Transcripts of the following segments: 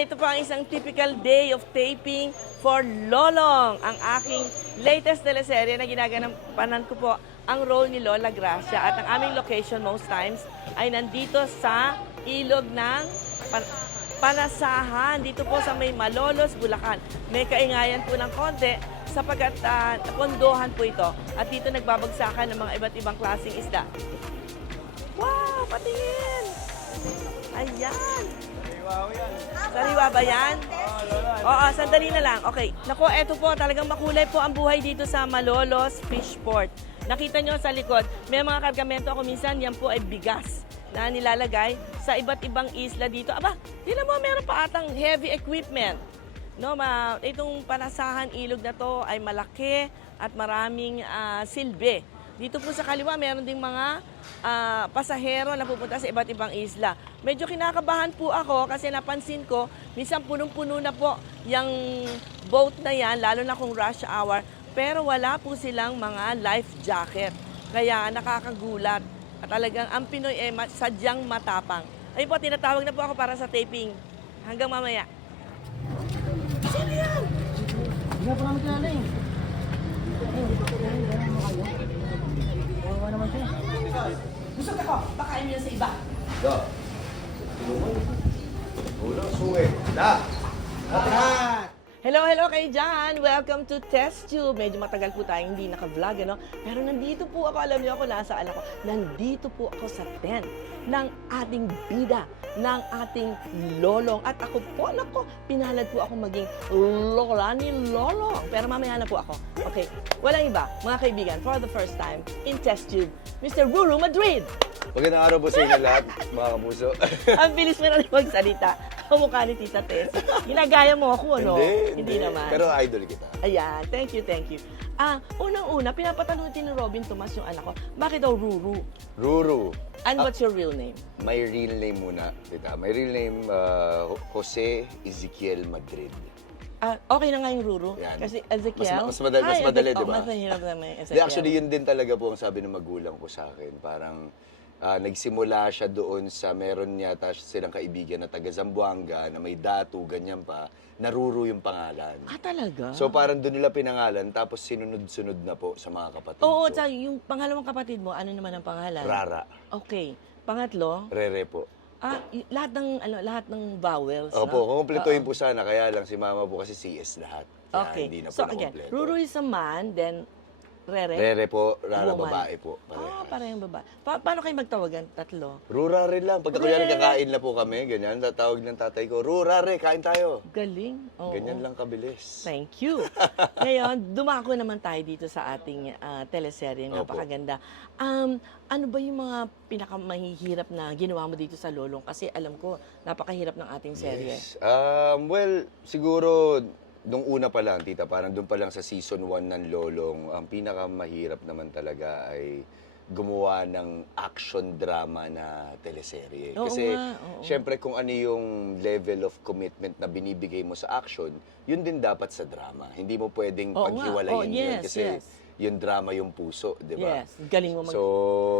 ito po ang isang typical day of taping for Lolong, ang aking latest teleserye na ginaganapan ko po ang role ni Lola Gracia. At ang aming location most times ay nandito sa ilog ng Panasahan, dito po sa may Malolos, Bulacan. May kaingayan po ng konti sapagkat pondohan po ito. At dito nagbabagsakan ng mga iba't ibang klaseng isda. Wow, patingin! Ayan! Sariwa ba yan? Oo, sandali na lang. Okay. Naku, eto po, talagang makulay po ang buhay dito sa Malolos Fishport. Nakita nyo sa likod, may mga kargamento ako minsan, yan po ay bigas na nilalagay sa iba't ibang isla dito. Aba, tingnan mo, meron pa atang heavy equipment. No, itong Panasahan ilog na to ay malaki at maraming silbi. Dito po sa kaliwa, meron ding mga pasahero na pupunta sa iba't ibang isla. Medyo kinakabahan po ako kasi napansin ko, minsan punong-puno na po yung boat na yan, lalo na kung rush hour, pero wala po silang mga life jacket. Kaya nakakagulat. At talagang ang Pinoy ay sadyang matapang. Ayun po, tinatawag na po ako para sa taping. Hanggang mamaya. Sino yan? Hindi po namin kilala eh. Kawawa naman siya. Gusto ko, pakain niyo sa iba. Da. Ulang suwi. Da. Hello, hello kayo dyan! Welcome to Test Tube. Medyo matagal po tayong hindi naka-vlog, ano? Pero nandito po ako, alam niyo ako, nasaan ako? Nandito po ako sa tent ng ating bida, ng ating lolong. At ako po, nako, pinalad po ako maging lola ni Lolong. Pero mamaya na po ako. Okay, walang iba, mga kaibigan, for the first time in Test Tube, Mr. Ruru Madrid! Magandang araw po sa inyo lahat, mga kapuso. Ang bilis mo na rin magsalita. Ang mukha ni Tita Tess. Ginagaya mo ako, ano? Hindi naman. Pero idol kita. Ayan, thank you, thank you. Unang-una, pinapatanong din ni Robin Tomas yung anak ko, bakit daw Ruru? Ruru. And what's your real name? My real name muna, tita. My real name, Jose Ezequiel Madrid. Okay na nga yung Ruru. Yan. Kasi Ezekiel. Mas madali, di ba? Mas mahirap naman yung Hindi, Ezekiel. actually, yun din talaga po ang sabi ng magulang ko sa akin. Parang nagsimula siya doon sa meron yata silang kaibigan na taga Zamboanga, na may datu, ganyan pa, naruro yung pangalan. Talaga? So parang doon nila pinangalan, tapos sinunod-sunod na po sa mga kapatid Oo, ko. tsaka yung pangalawang kapatid mo, ano naman ang pangalan? Rara. Okay. Pangatlo? Rere po. Lahat ng vowels, Opo, no? kumpletuhin po sana, kaya lang si mama po kasi CS lahat. Kaya Okay. hindi na po So again, nakumpleto. Ruru is a man, then Rere? Rere po, Rara Woman. babae po. Parehas. Parehong babae. Paano kayo magtawagan? Tatlo? Rura rin lang. Pagka kunyari Rere. kakain na po kami, ganyan, tatawag ng tatay ko, Rura re, kain tayo. Galing. Oo. Ganyan lang kabilis. Thank you. Ngayon, dumako naman tayo dito sa ating teleserye. Opo. Napakaganda. Ano ba yung mga pinakamahihirap na ginawa mo dito sa Lolong? Kasi alam ko, napakahirap ng ating serye. Yes. Well, siguro, nung una pa lang, tita, parang doon pa lang sa season 1 ng Lolong, ang pinakamahirap naman talaga ay gumawa ng action drama na teleserye. Oo Kasi, nga, oo. syempre, kung ano yung level of commitment na binibigay mo sa action, yun din dapat sa drama. Hindi mo pwedeng Oo nga. paghiwalayin yun. Yes, Kasi, yes. yung drama yung puso, di ba? Yes, galing mo So,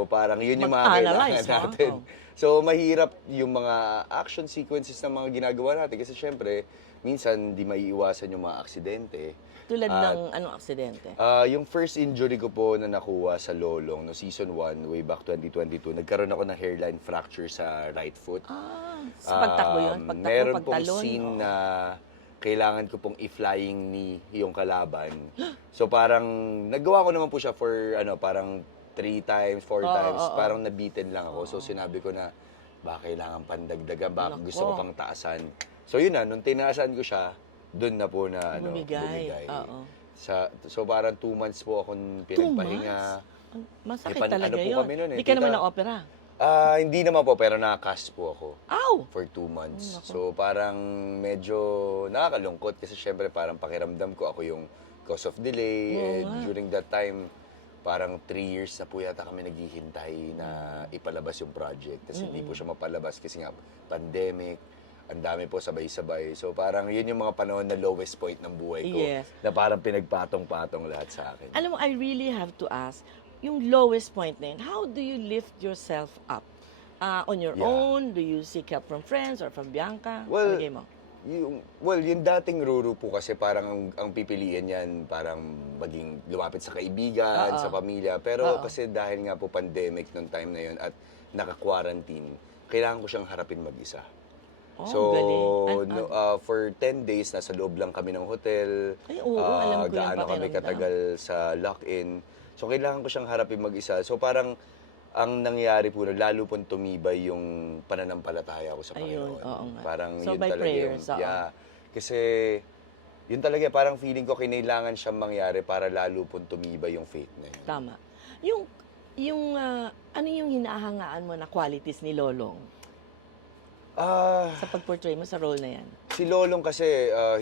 parang yun yung mga mag-analyze, kailangan ha? natin. Oh. So, mahirap yung mga action sequences ng mga ginagawa natin. Kasi syempre, minsan di maiiwasan yung mga aksidente. Tulad ng anong aksidente? Yung first injury ko po na nakuha sa Lolong no season 1, way back 2022, nagkaroon ako ng hairline fracture sa right foot. Sa pagtakbo yun? Pagtakbo, Meron pong pagtalon? scene Oo. na kailangan ko pong i-flying knee yung kalaban. So parang nagawa ko naman po siya for parang 3 times, 4 times. Parang nabitin lang ako. So sinabi ko na baka kailangan pandagdagan, baka Nako. gusto ko pang taasan. So yun na, nung tinaasan ko siya, doon na po na Bumigay. bumigay. Oo. So parang 2 months po akong pinagpahinga. Masakit Ipan- talaga ano po yun. kami nun eh, Hindi ka naman tita. na-opera. Hindi naman po, pero na-cast po ako Ow! for 2 months. Nako. So parang medyo nakakalungkot kasi syempre parang pakiramdam ko ako yung cause of delay. Oo And nga. during that time, parang 3 years na po yata kami naghihintay na ipalabas yung project. Kasi hindi po siya mapalabas kasi nga pandemic, ang dami po sabay-sabay. So parang yun yung mga panahon na lowest point ng buhay ko. Yes. Na parang pinagpatong-patong lahat sa akin. Alam mo, I really have to ask, yung lowest point na yun, how do you lift yourself up? On your Yeah. own? Do you seek help from friends or from Bianca? Well, Palagay mo. yung dating Ruru po kasi parang ang pipiliin niyan parang maging lumapit sa kaibigan, Oo. sa pamilya. Pero Oo. kasi dahil nga po pandemic nung time na yun at naka-quarantine, kailangan ko siyang harapin mag-isa. Oh, So, galing. for 10 days, nasa loob lang kami ng hotel. Ay, oo, alam ko yung gaano kami pakiramdam. katagal sa lock-in. So, kailangan ko siyang harapin mag-isa. So, parang ang nangyari po, lalo pong tumibay yung pananampalataya ko sa Ayun, Panginoon. oo nga. Parang So, yun by talaga prayers, oo. yeah. Kasi, yun talaga, parang feeling ko kinailangan siyang mangyari para lalo pong tumibay yung faith na yun. Tama. Ano yung hinahangaan mo na qualities ni Lolong sa pag-portray mo sa role na yan? Si Lolong kasi,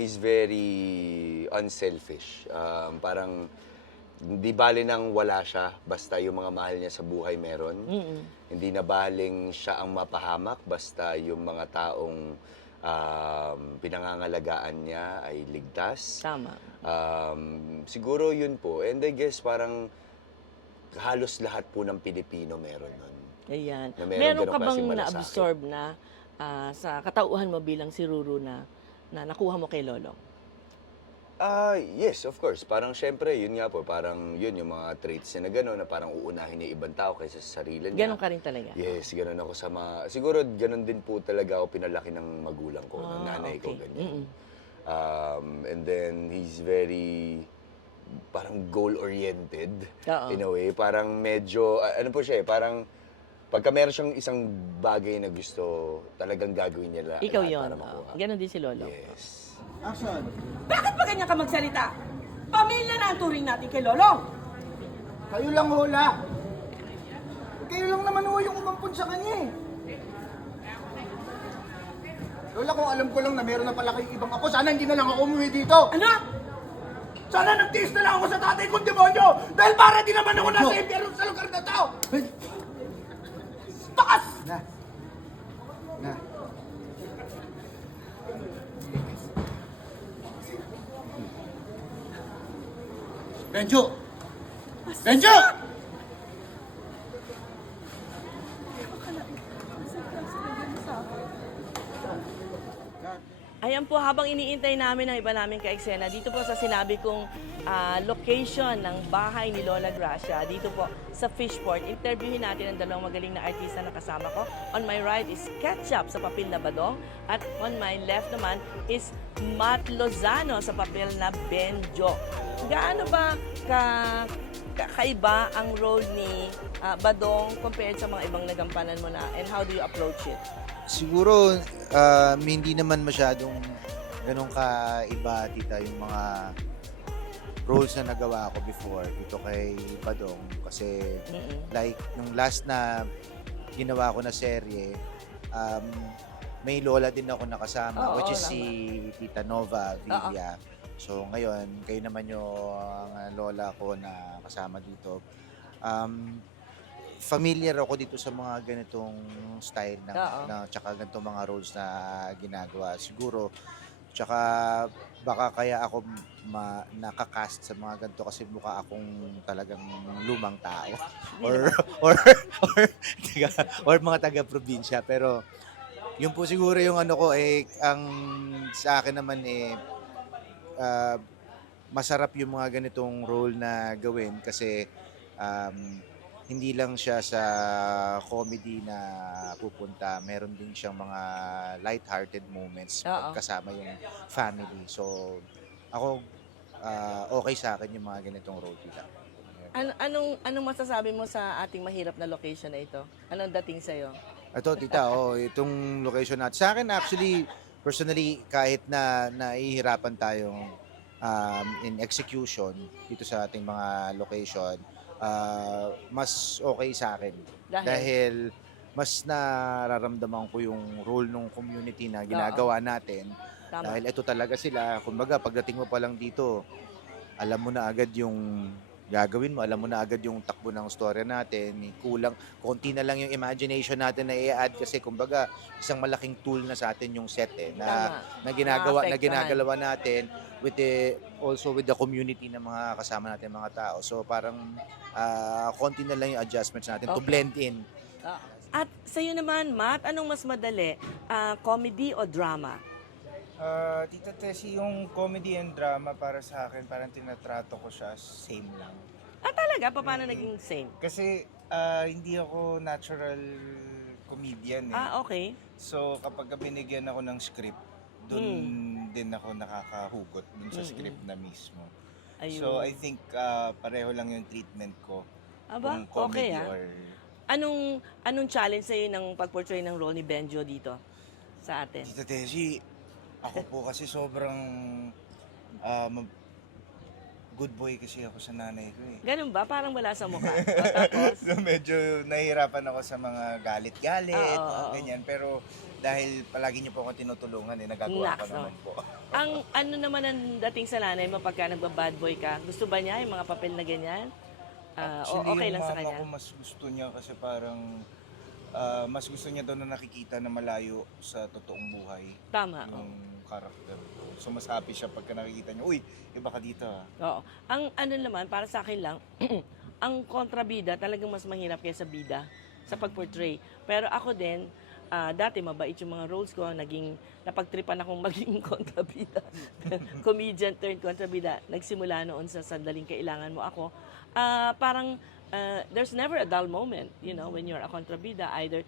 he's very unselfish. Parang, hindi bale nang wala siya, basta yung mga mahal niya sa buhay meron. Hindi na baling siya ang mapahamak, basta yung mga taong pinangangalagaan niya ay ligtas. Tama. Siguro yun po. And I guess parang halos lahat po ng Pilipino meron nun. Ayan. Na meron Meron ganong ka bang klaseng malasakit. na-absorb na sa katauhan mo bilang si Ruru na nakuha mo kay Lolong? Yes, of course. Parang syempre, yun nga po, parang yun yung mga traits niya na gano'n, na parang uunahin niya ibang tao kaysa sa sarili niya. Ganon ka rin talaga? Yes, gano'n ako sa mga... Siguro, gano'n din po talaga ako pinalaki ng magulang ko, ng nanay ko, okay. ganyan. And then, he's very parang goal-oriented Oo. in a way. Parang medyo, ano po siya parang pagka meron siyang isang bagay na gusto, talagang gagawin niya Ikaw lahat yun. para makuha. Ganon din si Lolong. Yes. Action! Bakit pa ganyan ka magsalita? Pamilya na ang turing natin kay Lolong. Kayo lang hula! Kayo lang naman ho yung umampun sa kanya eh. Lola, kung alam ko lang na meron na pala kayong ibang ako, sana hindi na lang ako umuwi dito. Ano? Sana nagtiis na lang ako sa tatay kong demonyo! Dahil para di naman ako nasa impyerno sa lugar na to! Takas! Na. Benjo! Benjo! Ayan po, habang iniintay namin ang iba namin ka-eksena, dito po sa sinabi kong location ng bahay ni Lola Gracia, dito po sa Fishport, interviewin natin ang dalawang magaling na artista na kasama ko. On my right is Ketchup sa papel na Badong, at on my left naman is Matt Lozano sa papel na Benjo. Gaano ba kakaiba ang role ni Badong compared sa mga ibang nagampanan mo na, and how do you approach it? Siguro, hindi naman masyadong ganun ka-iba, tita, yung mga roles na nagawa ko before dito kay Badong. Kasi, like, yung last na ginawa ko na serye, may lola din ako nakasama, Oo, which is tama. si Tita Nova Villa. So, ngayon, kayo naman yung lola ko na kasama dito. Familiar ako dito sa mga ganitong style Oo. tsaka ganitong mga roles na ginagawa. Siguro, tsaka baka kaya ako nakakast sa mga ganito kasi mukha akong talagang lumang tao. or mga taga-probinsya. Pero, yun po siguro yung ano ko, ang sa akin naman masarap yung mga ganitong role na gawin kasi hindi lang siya sa comedy na pupunta, meron din siyang mga light-hearted moments Oo. kasama yung family. So, ako, okay sa akin yung mga ganitong role dito. Anong masasabi mo sa ating mahirap na location na ito? Anong dating sa'yo? Ito, tita, itong location natin. Sa akin, actually, personally, kahit na nahihirapan tayong in execution dito sa ating mga location, mas okay sa akin. Dahil mas nararamdaman ko yung role ng community na ginagawa natin. Tama. Dahil ito talaga sila. Kumbaga, pagdating mo pa lang dito, alam mo na agad yung gagawin mo, alam mo na agad yung takbo ng storya natin. Kulang, konti na lang yung imagination natin na i-add kasi kumbaga, isang malaking tool na sa atin yung set na ginagawa natin also with the community ng mga kasama natin mga tao. So parang konti na lang yung adjustments natin to blend in. At sa'yo naman, Matt, anong mas madali? Comedy o drama? Tita Tessie, yung comedy and drama para sa akin, parang tinatrato ko siya same lang. Ah, talaga? Paano naging same? Kasi hindi ako natural comedian eh. Ah, okay. So kapag binigyan ako ng script, dun din ako nakakahugot dun sa script na mismo. Ayun. So I think pareho lang yung treatment ko. Aba, Kung okay, comedy ah. or... Anong challenge sa'yo ng pag-portray ng role ni Benjo dito sa atin? Tita Tessie, ako po kasi sobrang good boy kasi ako sa nanay ko eh. Ganun ba? Parang wala sa mukha. O, tapos, So medyo nahihirapan ako sa mga galit-galit, Oo, mga oo. ganyan. Pero dahil palagi niyo po ako tinutulungan, nagagawa ko Naks, naman po. ang ano naman ang dating sa nanay mo pagka nagba-bad boy ka? Gusto ba niya yung mga papel na ganyan? O Actually, okay lang sa yung mama kanya? ko mas gusto niya kasi parang mas gusto niya daw na nakikita na malayo sa totoong buhay Tama. yung karakter ko. So mas happy siya pagka nakikita niya, uy, iba ka dito ah. Oo. Ang ano naman, para sa akin lang, ang kontrabida talagang mas mahirap kaysa bida sa pag-portray. Pero ako din, dati mabait yung mga roles ko, napagtripan akong maging kontrabida. Comedian turned kontrabida. Nagsimula noon sa Sandaling Kailangan Mo Ako. Parang, there's never a dull moment, when you're a kontrabida. Either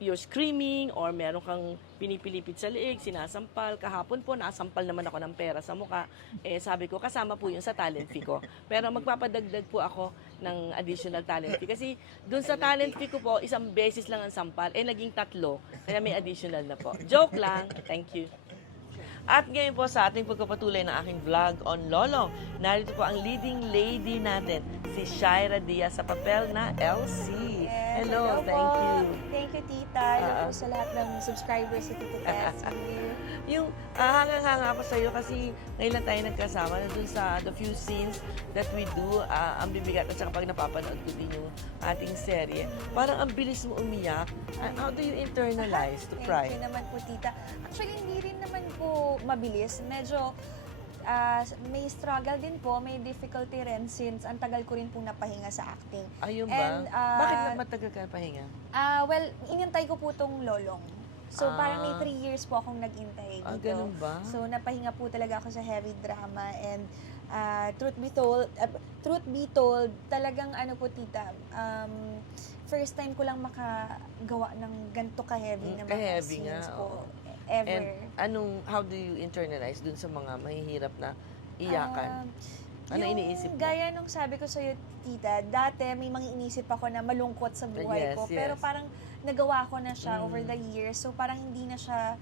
you're screaming or meron kang pinipilipit sa liig, sinasampal. Kahapon po, nasampal naman ako ng pera sa mukha. Sabi ko, kasama po yun sa talent fee ko. Pero magpapadagdag po ako ng additional talent fee. Kasi dun sa talent fee ko po, isang beses lang ang sampal. Naging 3. Kaya may additional na po. Joke lang. Thank you. At ngayon po sa ating pagpapatuloy ng aking vlog on Lolong, narito po ang leading lady natin, si Shaira Diaz sa papel na Elsie. Yes, Hello, thank po. you. Thank you, Tita. Hello po sa lahat ng subscribers sa Tita Tessie. Yung hangang-hanga ako sa'yo kasi ngayon lang tayo nagkasama na dun sa the few scenes that we do, ang bibigat at saka pag napapanood ko din yung ating serye. Parang ang bilis mo umiyak. How do you internalize to cry? Thank you naman po, Tita. Actually, hindi rin naman po mabilis. Medyo may struggle din po, may difficulty rin since ang tagal ko rin po napahinga sa acting. Ayun ba? And, Bakit na matagal ka pahinga? Well, inintay ko po tong Lolong. So, parang may 3 years po akong nag-intay dito. Ganun ba? So, napahinga po talaga ako sa heavy drama and truth be told, talagang ano po, Tita, first time ko lang makagawa ng ganito ka-heavy na mga Ka-heavy scenes nga, po. oo. Ever. And how do you internalize dun sa mga mahihirap na iyakan? Ano Yung iniisip mo? Gaya nung sabi ko sa'yo, Tita, dati may mga inisip ako na malungkot sa buhay Yes, ko. yes. Pero parang nagawa ko na siya over the years. So parang hindi na siya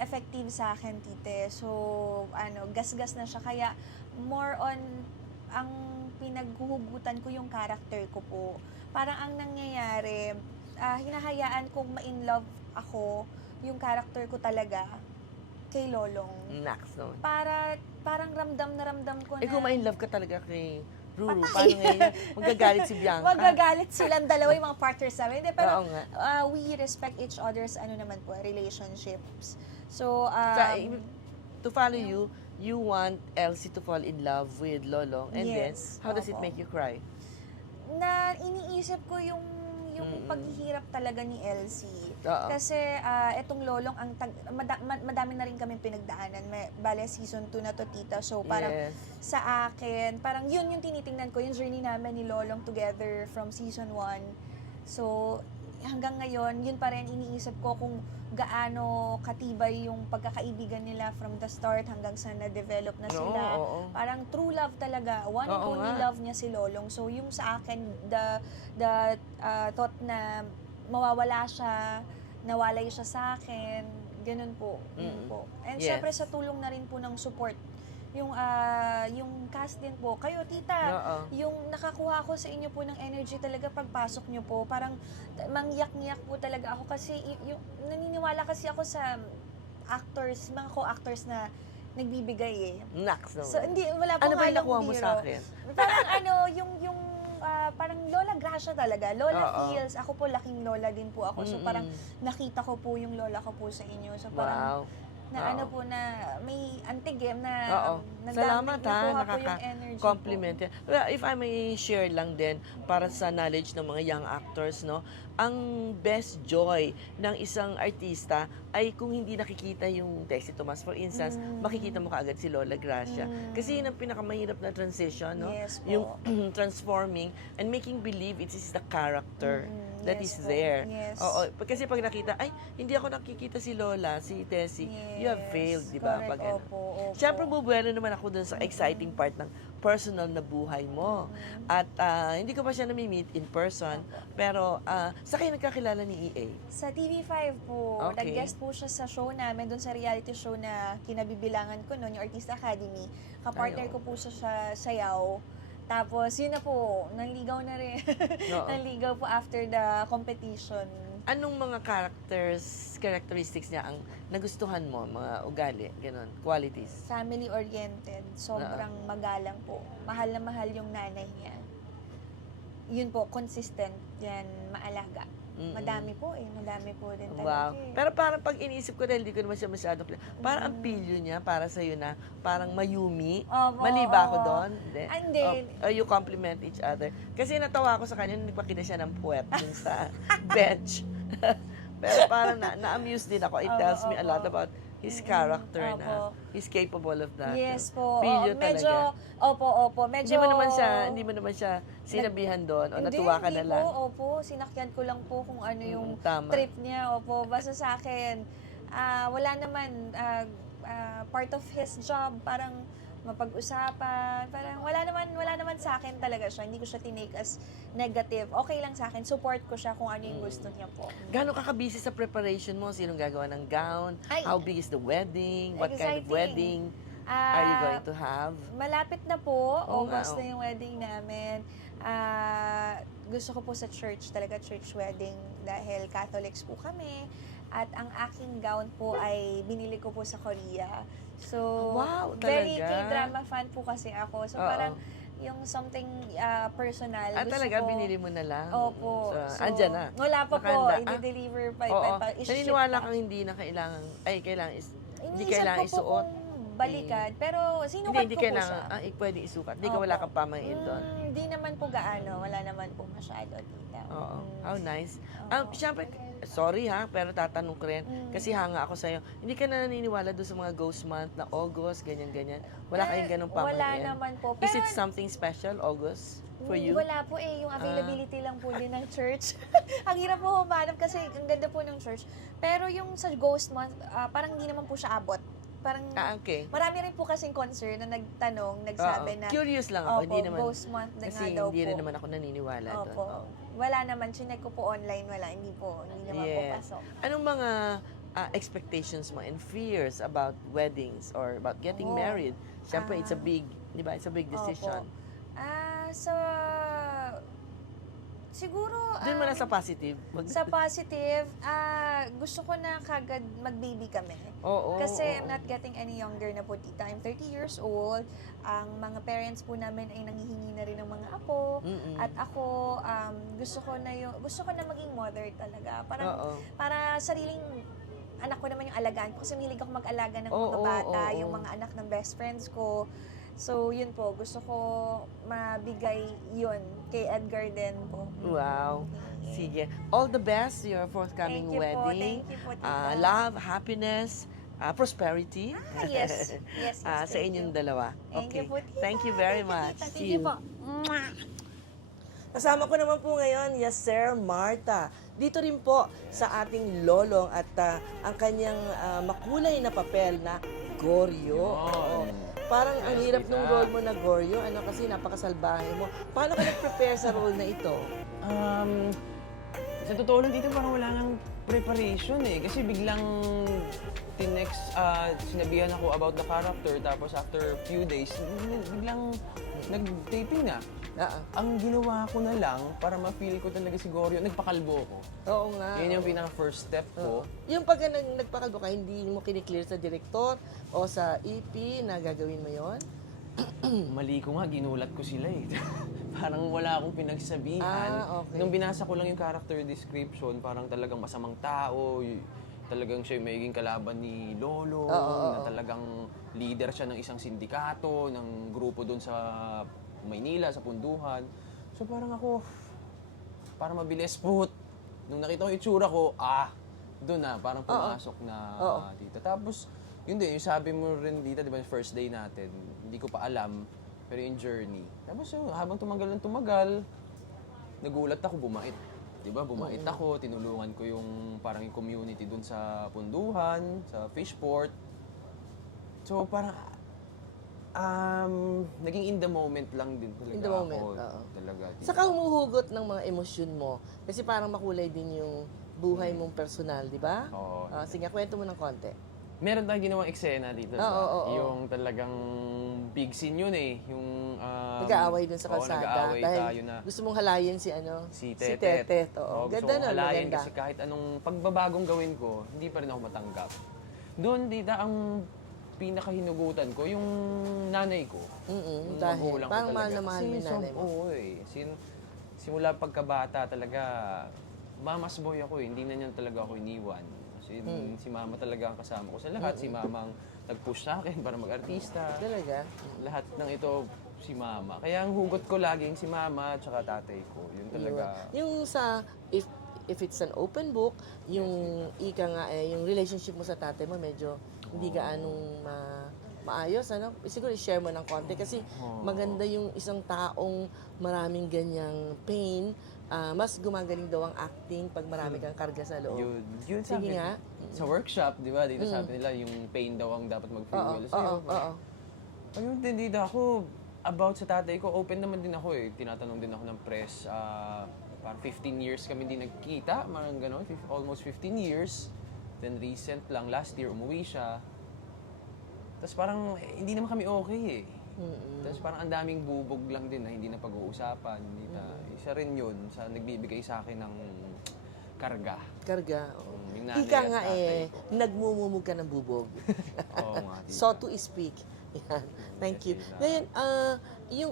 effective sa akin, Tite. So, gasgas na siya. Kaya more on, ang pinaghuhugutan ko yung character ko po. Parang ang nangyayari, hinahayaan kong ma-in love ako, yung character ko talaga, kay Lolong. Naks naman. Parang ramdam na ramdam ko na... Kung ma-inlove ka talaga kay Ruru, Patay. paano ngayon? Magagalit si Bianca. Magagalit silang dalawa yung mga partners namin. Hindi, pero Oo nga. we respect each other's naman po, relationships. So, To follow you, you want Elsie to fall in love with Lolong. And then, Yes, how does it opo. make you cry? na iniisip ko yung paghihirap talaga ni Elsie. Oo. Kasi etong Lolong, madami na rin kami pinagdaanan. Bale, season 2 na to, Tita. So, parang Yes. sa akin, parang yun yung tinitingnan ko, yung journey namin ni Lolong together from season 1. So, hanggang ngayon, yun pa rin iniisip ko kung gaano katibay yung pagkakaibigan nila from the start hanggang sa na-develop na sila. Oo. Parang true love talaga. One and Oo only nga. love niya si Lolong. So, yung sa akin, the thought na mawawala siya, nawalay siya sa akin, ganun po. Yun po. And Yes. syempre sa tulong na rin po ng support, yung cast din po. Kayo, Tita, Oo. yung nakakuha ko sa inyo po ng energy talaga pagpasok nyo po. Parang mangyak-ngyak po talaga ako kasi yung, naniniwala kasi ako sa actors, mga co-actors na nagbibigay eh. Naks naman. So, wala Ano pong ba yung halong nakuha mo biro. sa akin? Parang parang Lola Gracia talaga. Lola Oo. feels. Ako po, laking Lola din po ako. So, Mm-mm. parang nakita ko po yung Lola ko po sa inyo. So, parang Wow. na Oo. ano po na may anti-game na Oo. Salamat ha, nakuha po yung energy nakaka-compliment yan. Well, if I may share lang din para sa knowledge ng mga young actors, no, ang best joy ng isang artista ay kung hindi nakikita yung Dexy Tomas, for instance, makikita mo kaagad si Lola Gracia. Kasi yun ang pinakamahirap na transition, no? Yes po. Yung transforming and making believe it is the character that Yes is po. there. Yes. Oo, kasi pag nakita, ay, hindi ako nakikita si Lola, si Tessie, you have Yes, failed, di ba? correct. Pag ano. Opo, opo. Siyempre, bubuelo naman ako dun sa exciting part ng personal na buhay mo. At hindi ko pa siya nami-meet in person, pero sa kayo nagkakilala ni EA? Sa TV5 po, Okay. nag-guest po siya sa show namin, doon sa reality show na kinabibilangan ko noon, yung Artist Academy. Kapartner Ay, ko po siya sa sayaw. Tapos, yun na po, nanligaw na rin. Oo. Nanligaw po after the competition. Anong mga characteristics niya ang nagustuhan mo, mga ugali, ganun, qualities? Family-oriented, sobrang magalang po. Mahal na mahal yung nanay niya. Yun po, consistent, yan, maalaga. Madami po din Wow. talaga Pero parang pag iniisip ko dahil hindi ko naman siya masyado clear, parang ang pilyo niya para sa'yo na parang Mayumi. Opo, Mali ba ako oo. doon? Hindi. Ah, hindi. You compliment each other. Kasi natawa ako sa kanya nung nagpakita siya ng puwet dun sa bench. Pero parang na-amuse din ako. It tells me a lot about his character na Opo. he's capable of that. Yes po. Pilyo Medyo, talaga. opo. Medyo, Hindi mo naman siya sinabihan doon o natuwa ka na Hindi lang. po, opo. Sinakyan ko lang po kung ano yung tama. trip niya. Opo, basta sa akin, wala naman, part of his job, parang mapag-usapan, parang wala naman sa akin talaga siya. Hindi ko siya tinake as negative. Okay lang sa akin. Support ko siya kung ano yung gusto niya po. Gano'n ka ka-busy sa preparation mo? Sinong gagawa ng gown? Ay, How big is the wedding? What kind of exciting. wedding are you going to have? Malapit na po. Oo nga, August oo. na yung wedding namin. Gusto ko po sa church, talaga church wedding dahil Catholics po kami. At ang aking gown po ay binili ko po sa Korea. So, Wow, very talaga? K-drama fan po kasi ako. So, Oo. parang yung something personal. Ah, gusto talaga? ko, Binili mo na lang? Opo. So, andyan na? Wala pa po. Nakahanda? I-deliver pa. Oo. i-ship Naniniwala pa. kang hindi na kailangan, hindi Iniisip kailangan ko po isuot? kung balikan. Pero sinukat Hindi ko po kailangan, siya. pwede isukat. Hindi ka Opo. wala kang pamangin doon. Hindi naman po gaano. Wala naman po masyado, tita. Oo. Mm. How nice. Oo. Siyempre, sorry ha, pero tatanong ko rin. Kasi hanga ako sa'yo. Hindi ka na naniniwala doon sa mga ghost month na August, ganyan-ganyan. Wala kayong ganong pamangkin? Wala naman po. Is it Pero- something special, August, for you? Wala po eh. Yung availability lang po din ng church. Ang hirap po humanap kasi ang ganda po ng church. Pero yung sa Ghost Month, parang hindi naman po siya abot. Parang Okay. marami rin po kasing concern na nagtanong, nagsabi Oo. na Curious lang ako, Opo, hindi naman. Ghost Month na Kasi nga daw hindi po. rin naman ako naniniwala doon. Opo. Oo. Wala naman. Chinek ko po online. Wala. Hindi naman po Yes. pasok. Anong mga expectations mo and fears about weddings or about getting Oh. married? Siyempre, it's a big, di ba? It's a big decision. Siguro, Doon mo na sa positive. sa positive, gusto ko na kagad mag-baby kami. Oo. Kasi oo. I'm not getting any younger na po, tita. I'm 30 years old. Ang mga parents po namin ay nangihingi na rin ng mga apo. Mm-mm. At ako, gusto ko na maging mother talaga. Oo. Para sariling anak ko naman yung alagaan ko. Kasi mahilig ako mag-alaga ng mga Oo, bata, oo. yung mga anak ng best friends ko. So, yun po. Gusto ko mabigay yun kay Edgar din po. Wow. Sige. All the best to your forthcoming Thank you po. wedding. Thank you po, tita. Love, happiness, prosperity. Yes. Yes, Sa thank inyong you. dalawa. Thank you po, tita. Thank you very Thank you, much. tita. See you. Kasama ko naman po ngayon, yes Sir Marta. Dito rin po sa ating lolong at ang kanyang makulay na papel na Goryo. Oo. Parang ang hirap ng role mo na Goryo, kasi napakasalbahe mo. Paano ka nag-prepare sa role na ito? Sa totoo lang dito parang wala nang preparation eh. Kasi biglang sinabihan ako about the character tapos after few days, biglang nag-taping na. Ang ginawa ko na lang para ma-feel ko talaga si Goryo, nagpakalbo ko. Oo nga. Yun yung pinaka-first step ko. Yung pag nagpakalbo ka, hindi mo kiniklear sa direktor o sa EP na gagawin mo yon? Mali ko nga, ginulat ko sila eh. Parang wala akong pinagsabihan. Okay. Nung binasa ko lang yung character description, parang talagang masamang tao, talagang siya yung magiging kalaban ni Lolo, na talagang leader siya ng isang sindikato, ng grupo doon sa Maynila, sa Punduhan. So parang ako, para mabilis po, nung nakita ko yung itsura ko, doon na, parang pumasok na dito. Tapos, yun din, yung sabi mo rin dito, di ba, yung first day natin, hindi ko pa alam, pero yung journey. Tapos yun, habang tumagal ng tumagal, nagulat ako, bumait. Di ba, bumait ako, tinulungan ko yung parang yung community dun sa Punduhan, sa Fishport. So parang, naging in the moment lang din talaga In the moment, ako. oo. Talaga. Saka humuhugot ng mga emosyon mo. Kasi parang makulay din yung buhay mong personal, di ba? Oo. Sige, kwento mo ng konti. Meron tayong ginawang eksena dito, diba? Oo. Yung talagang big scene yun eh. Yung, Nag-aaway dun sa oo, kalsada. nag-aaway Dahil tayo na gusto mong halayin si si Si Tetet. Tetet. Oo. Gusto Ganda kong nun, halayin maganda. kasi kahit anong pagbabagong gawin ko, hindi pa rin ako matanggap. Doon, dita, ang pinakahinugutan ko, yung nanay ko. Yung Dahil magulang ko parang talaga. mahal na mahal mo yung nanay mo. Oo eh. Simula pagkabata talaga, mamas boy ako eh. Hindi na niyan talaga ako iniwan. Kasi si mama talaga ang kasama ko sa lahat. Si mama ang nag-push sa akin para mag-artista. Talaga? Lahat ng ito, si mama. Kaya ang hugot ko laging si mama at saka tatay ko. Yun talaga. Yung sa, if it's an open book, yung ika nga yung relationship mo sa tatay mo medyo hindi gaanong maayos, ano? Siguro i-share mo ng konti kasi maganda yung isang taong maraming ganyang pain, mas gumagaling daw ang acting pag marami kang karga sa loob. Yun Sige sabi, nga. sa workshop, di ba, dito sabi nila, yung pain daw ang dapat mag-fuel sa'yo. Oo. Ayun din dito ako, about sa tatay ko, open naman din ako eh. Tinatanong din ako ng press. Parang 15 years kami din nagkita, parang gano'n, almost 15 years. Then recent lang, last year, umuwi siya. Tapos parang hindi naman kami okay eh. Tapos parang ang daming bubog lang din na hindi na pag-uusapan. Isa rin yun sa nagbibigay sa akin ng karga. Karga. Oo. Yung nanay Ika at nga tatay nagmumumug ka ng bubog. Oo nga. tita. So to speak. Yan. Thank you. tita. Ngayon,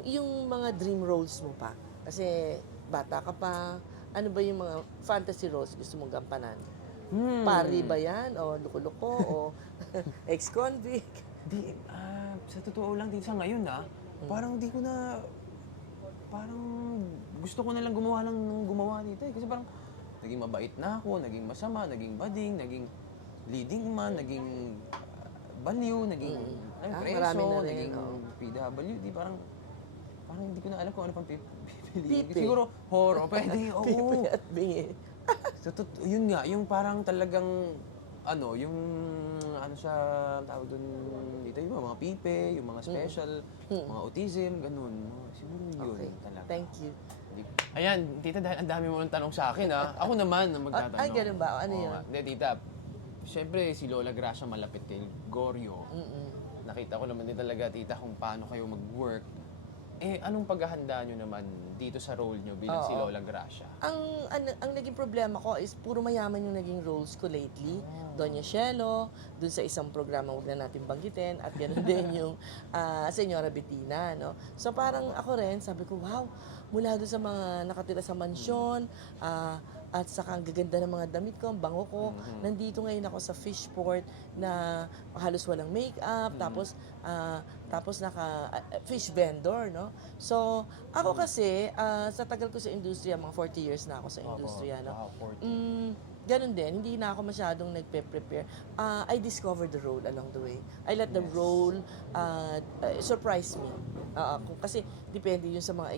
yung mga dream roles mo pa, kasi bata ka pa, ano ba yung mga fantasy roles gusto mong gampanan? Pari ba yan? O luko-luko? O ex-convict? Sa totoo lang din sa ngayon parang di ko na, parang gusto ko na lang gumawa ng gumawa dito eh. Kasi parang naging mabait na ako, naging masama, naging bading, naging leading man, naging baliw, naging preso, marami na rin, naging oo. PWD, parang hindi ko na alam kung ano pang pipiliin. Pipi. Siguro horror, pwede, oo. Pipi at bingi. Yun nga, yung parang talagang, yung, siya, tawag dun dito, yung mga pipe, yung mga special, mga autism, ganun. Siguro yun Okay. talaga. Thank you. Ayan, tita, dahil ang dami mo ng tanong sa akin, Ako naman ang magtatanong. Ay, ganun ba? Ano Oo yun? nga. Hindi, tita, syempre si Lola Gracia malapit kay Goryo. Nakita ko naman din talaga, tita, kung paano kayo mag-work. Anong paghahanda nyo naman dito sa role nyo bilang si Lola Gracia? Ang naging problema ko is puro mayaman yung naging roles ko lately. Doña Shelo, dun sa isang programa huwag na natin banggitin, at ganoon din yung Senyora Bettina, no? So parang ako rin, sabi ko, wow, mula doon sa mga nakatira sa mansyon, at saka ang gaganda ng mga damit ko, ang bango ko. Nandito ngayon ako sa Fishport na halos walang makeup, tapos fish vendor, no? So, ako kasi, sa tagal ko sa industriya, mga 40 years na ako sa industriya, no? Wow, 40. Ganun din, hindi na ako masyadong nagpe-prepare. I discovered the role along the way. I let the role surprise me. Kasi depende yun sa mga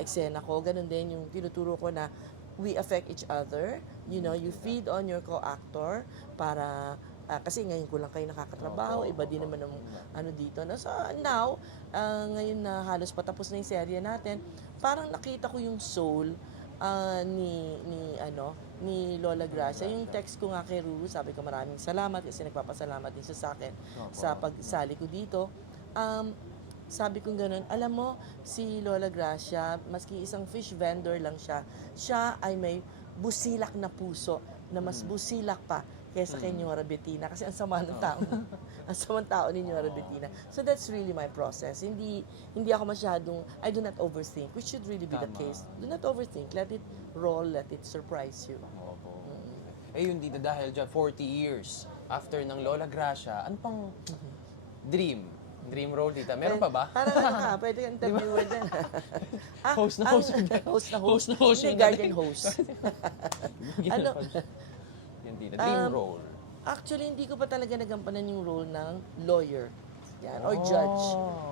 eksena ko. Ganun din yung tinuturo ko na we affect each other. You know, you feed on your co-actor para kasi ngayon ko lang kayo nakakatrabaho, iba din naman ang dito. No? So now, ngayon na halos patapos na yung serye natin, parang nakita ko yung soul ni Lola Gracia. Yung text ko nga kay Ruru, sabi ko maraming salamat kasi nagpapasalamat din siya sa akin sa pagsali ko dito. Sabi ko ganun, alam mo, si Lola Gracia, maski isang fish vendor lang siya ay may busilak na puso na mas busilak pa kaysa kay Nyora Bettina kasi ang sama ng tao. Ang samang tao ni Nyora Bettina. So that's really my process. Hindi ako masyadong, I do not overthink, which should really be the case. Do not overthink. Let it roll, let it surprise you. Opo. yun dito dahil dyan, 40 years after ng Lola Gracia, ano pang dream? Dream role, tita? Meron pa ba? Parang ano ka, pwede kang interviewer din. Host na host. Host na Host na host Hindi, yung guardian host. Ano? Yan, tita. Dream role. Actually, hindi ko pa talaga nagampanan yung role ng lawyer. Yan, or judge.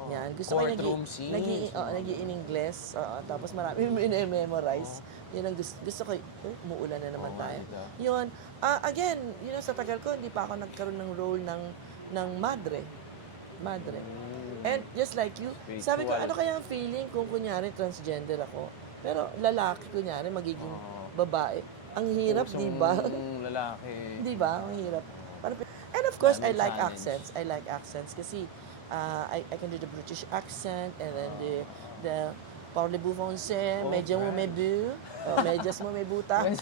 Yan. Gusto ko Courtroom scenes. in English. Tapos marami memorize. Yun ang gusto ko. Umuulan na naman tayo. diba? Yun. Again, sa tagal ko, hindi pa ako nagkaroon ng role ng madre. And just like you, sabi ko, Spiritual. ano kaya ang feeling kung kunyari transgender ako? Pero lalaki kunyari, magiging babae. Ang hirap, di ba? Lalaki. Di ba? Ang hirap. And of course, I Daming like challenge. accents. I like accents kasi I can do the British accent and then the parlez-vous français, medyo mo may bu, medyas mo may butas.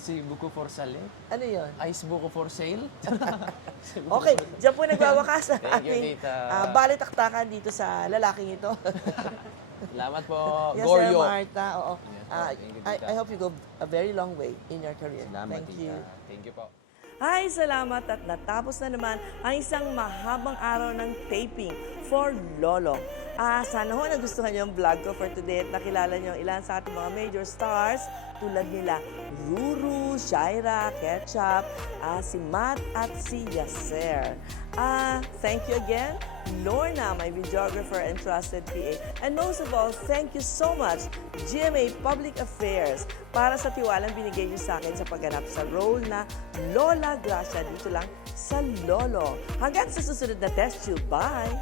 Si Buko for Sale. Ano yun? Ice Buko for Sale. Okay, dyan po nagwawakas ang Thank you, ating Tita. balitaktakan dito sa lalaking ito. Salamat po, Yes, Sir Goryo. Marta. Oo. Yes, thank you, Tita. I hope you go a very long way in your career. Salamat, Thank tita. you. Thank you po. Ay, salamat at natapos na naman ang isang mahabang araw ng taping for Lolo. Sana ho nagustuhan niyo ang vlog ko for today at nakilala niyo ang ilan sa ating mga major stars tulad nila Ruru, Shaira, Ketchup, si Matt at si Yasser. Thank you again, Lorna, my videographer and trusted PA. And most of all, thank you so much, GMA Public Affairs, para sa tiwalang binigay niyo sa akin sa pagganap sa role na Lola Gracia dito lang sa Lolo. Hanggang sa susunod na test tube. Bye!